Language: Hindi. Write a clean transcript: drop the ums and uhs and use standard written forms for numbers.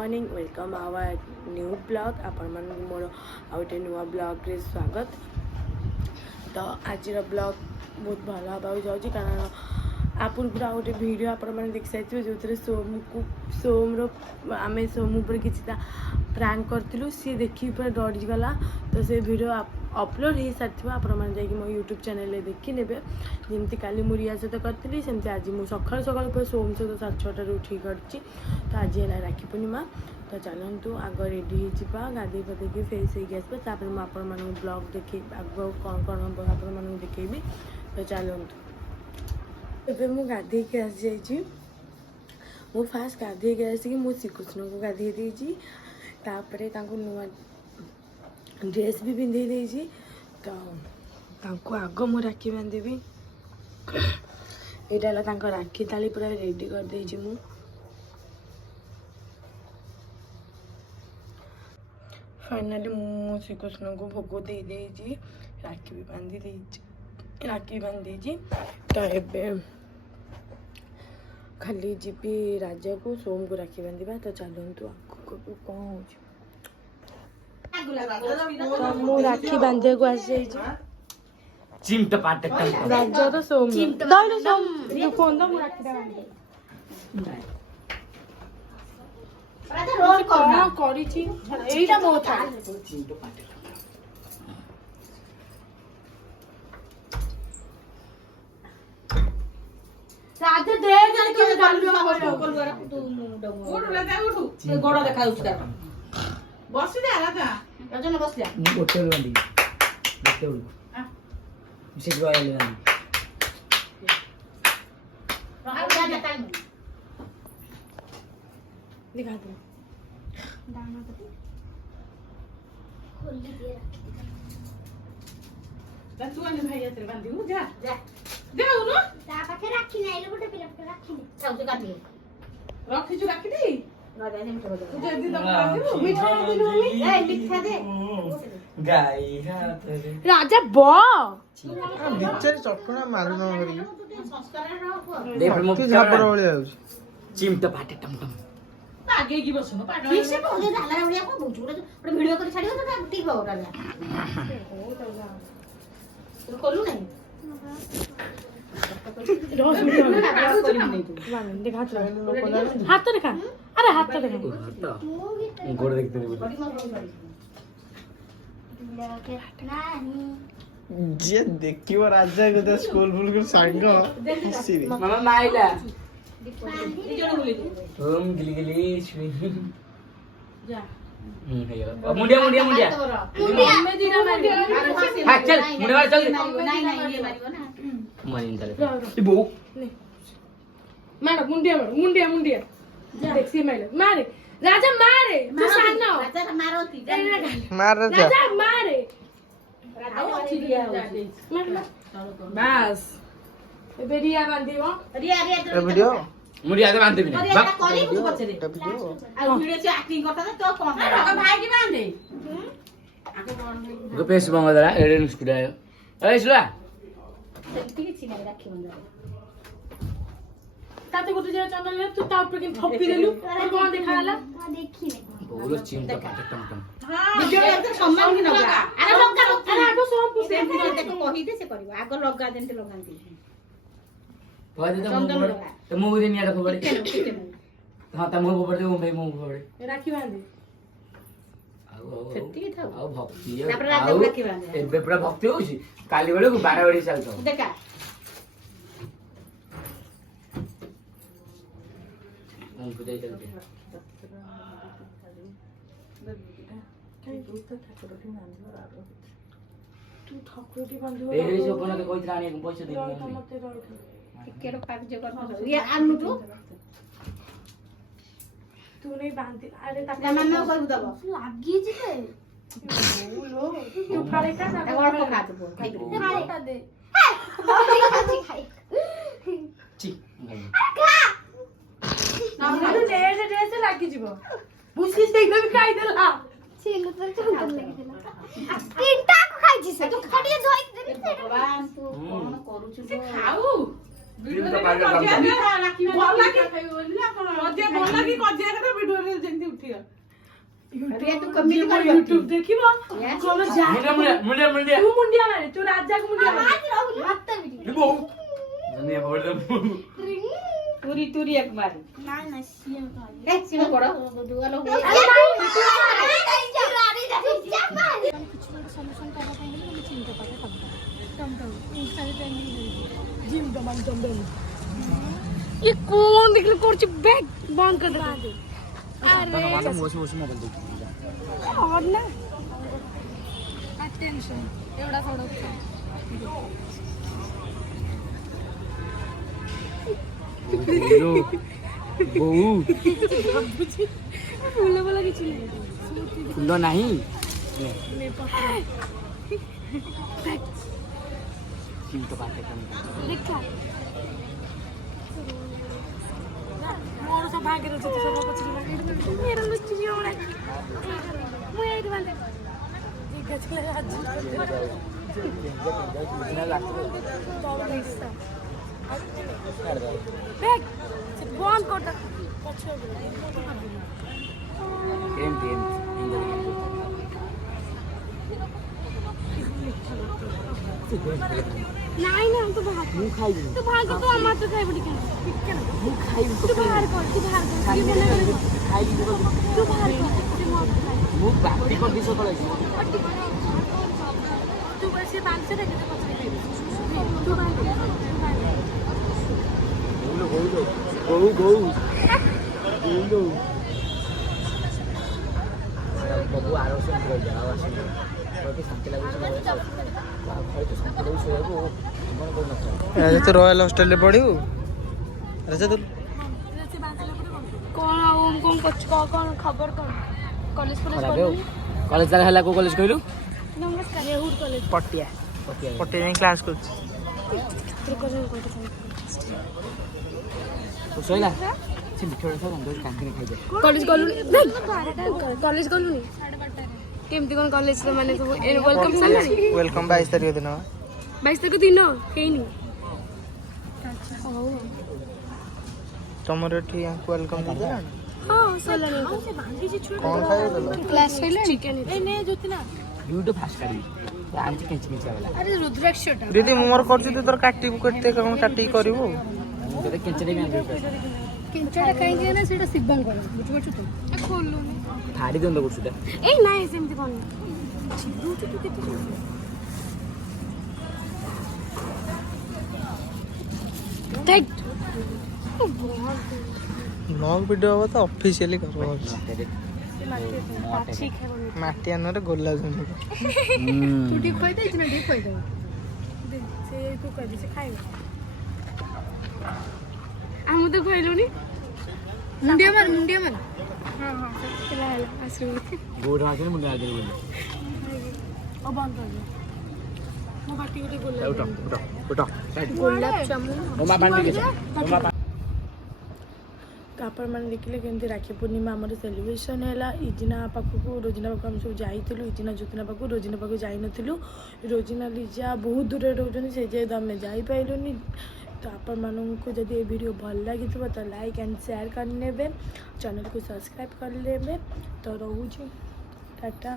Morning welcome our new blog आपण मन मोर आउटे नुआ ब्लॉग रे स्वागत। तो आज ब्लॉग बहुत भल हवा जाऊँगी कारण आप गोटे वीडियो आपण मैंने देखी सारी जो थे सोम आम सोम पर कि प्रांक करूँ सी देखी पूरा डरी गला। तो से वीडियो अपलोड हो सारी आपण मैंने मो यूट्यूब चैनल देखी ने जमी काली मुझे रिया सहित करी सेमती आज मुझे सका सका पूरा सोम सहित 6:30 उठी कर तो आज है राखी पूर्णिमा। तो चलतु आग रेडी होगा गाधे पधे फेस होपर मुझे आपण मैं ब्लॉग देखे आग कौन कौन हम आपण देखेबी। तो चलतु एबे मु गाधे के आसी जाइए मु फास्ट गाधे के आसिक मो श्रीकृष्ण को गाधे देजी तापरे तांको नुआ ड्रेस भी पिंधे देजी। तो तांको आग मु राखी बांधेबी एटा तांको राखी ताली पूरा रेडी कर देजी मु। फाइनली मु श्रीकृष्ण को भोग दे देजी राखी भी बांधी देजी राखी बांधी देजी। तो एबे खाली जीपी राजा को सोम को राखी बांधिबा। तो चलतु आगु कौन हो तो राखी बांधे को आसी चिमटा पाटे राजा तो सोम दाइलो सोम फोन दो राखी बांधे राजा रोल करना करी छी एटा बहुत था चिमटा पाटे राजा दे जाने के डालू तू उठ ले उठ गोड़ देखा उठता बस दे राजा राजा न बस जा नी गोटे बांधी गोटे उड़ से गोयल बांधी राजा जा दिखा दो दाना खोल दिए रख तू अने भाई तेरे बांधी मु जा जा जाऊ न ता पाखे राखी नाही लो गोटे पिला राखी दे चाउ से काटी रखी जो राखी दे राजा ने मिठा बजा जल्दी दम बांधी मिठा दे ए मिठा दे गाई हाथ रे राजा बो निचर चटकणा मारु न करी संस्कार रहो दे फिर मु तू झापर वाली आउछ चिमटा पाटे टमटम आगे की बसनो पाट ठीक से बोल दे झाला उड़िया को बुझुड़ा वीडियो कर छाड़ियो तो ठीक हो राजा तू खोलू नहीं हाथ तो दिखा अरे हाथ तो दिखा गोड़ देखते जे देखियो राजा को स्कूल फुल कर सांग हसी मामा माइला इजोड़ बोली ओम गिली गिली श्री जा मुंडिया मुंडिया मुंडिया में दीना मारी हां चल मुंडिया मार चल नहीं ये मारियो ना मारिन चले ये बो मारो मुंडिया मुंडिया देख सी मारे राजा मारे तू सानो राजा मारो ती मार राजा राजा मारे राजा अच्छी दिया बस एबे रिया बांधिबो रिया ए वीडियो मुंडिया तो बांधते भी रिया नहीं करी तू पछरे वीडियो आ वीडियो से एक्टिंग करता था तो कौन है भाई की बांधे आको कौन गो पेस बंगा दरा एडन स्टूडियो ए सुला सेंटी की छिना राखी बंदा ताते गोटे जे चैनल में तू ता ऊपर के थप्पी देलु और कौन देखाला देखी नहीं बोलो चिमटा पाटे टमटम वीडियो एकदम सम्मान की लगा अरे लगा अरे आगो सब सेंटी देखो कहि दे से करियो आगो लगा देंते लगांती भाई दे चंदन तो लगा तो मुंह दे निया खबर किते हां त मुंह खबर दे भाई मुंह खबर राखी बांधे सेंटी था आओ भक्ति तापर राजा राखी बांधे एबे पूरा भक्ति होची काली बेले को 12 बजे चलतो देखा हम पूजा चलते तू ठाकुरटी बांधिबो ए रे जो कोना के कोई त्राणी को पैसा दे मते केरो पाक जे कर ये आनु तू तू नहीं बांधि अरे ता जमाना को दबो लागी जिते बोलो तू फाड़े का ना और को खा दो खाई फाड़े का दे ची ना ड्रेस लागी जिवो बुझी से भी खाई देला सीन तो चंदन लगी देला तीनटा को खाई छी से तो खड़िए धोई दे भगवान तू कोन करू छु खाऊ वीडियो तो पाले राखी बोला कि कजिया बोला कि कजिया के वीडियो रे जेंती उठी अरे तू कमी कर यूट्यूब देखिबो कोन जा मुंडिया तू मुंडिया मारे तू राजा को मुंडिया मारे तुरी एक मार सीमा पड़ो दुआ लोग ये कौन देखले करछ बैग बंद कर दे अरे और ना अटेंशन एवढा थोडा फूल बोला किछ नहीं फुल नहीं सिम तो बात कम देखा मोर सब भाग रहे तो सब कुछ मेरा लुच्ची जोड़ा मैं ये वाले ये गच ले आज बैग बंद कर दे नहीं ना तो भाग तो भाग तो अम्मा तो खाई बड़ी के तू बाहर कर ये मना कर तू बाहर कर तू बस ये बांध से रख दे तू बाहर कर बाबू आराम से जाओ शांति लगुच तो रॉयल हॉस्टेल पढ़ू राजा तू कौन हम कौन कुछ कौन खबर कौन कॉलेज कॉलेज जागा हला को कॉलेज कहलु नमस्कार रेहुर कॉलेज पटिया पटिया क्लास कर तो सोइला से मिठोरा सब अंदर कैंटीन खाइ जाए कॉलेज गलु कॉलेज गलु नहीं केमती कौन कॉलेज रे माने सब वेलकम सलानी वेलकम 22 तारिख दिन 22 तारिख दिन हेनी तुमर एठी वेलकम दे देना हां सलानी कौन खाए देलो क्लास होइला चिकन ए ने जोतना वीडियो फास्ट करी आंटी केंच वाला अरे रुद्राक्ष टा दीदी मोर करछु तोर काटी करते कोन काटी करबो तोरे केंचरे में किंचड़ा काई ना सेटा शिवबान कर बुझबछु तू ए खोललु फाड़ी दंद करछुटा ए नाही सेमती कोन छिबु तू केते टेक ब्लॉग वीडियो हो तो ऑफिशियली करबो ठीक है माटी आनरे गोला जन तू ठीक होई दे इतना ठीक होई दे से तू कर दे से खाइबा हम तो कहलुनी मुंडिया मार हां हां चला आसु गोड़ हाथ में मुंडा दे बोले ओ बंद कर दे मो बाटी उठे गोला उठा गोलाप जामुन ओमा बांधी के ओमा तापर मैंने देखिले केमती राखी पूर्णिमा आमर सेलिब्रेशन है इजिना पाखक रोजिना पाख आम सब जाइलु इजिना ज्योतिना पाख रोजिना पाख जाई नथिलु रोजिना लिजा बहुत दूर रोजन से जे आम जाइलुनी तो आपण मानक जब ये वीडियो भल लगी तो लाइक एंड शेयर कर चैनल को सब्सक्राइब कर ले तो रोचे टाटा।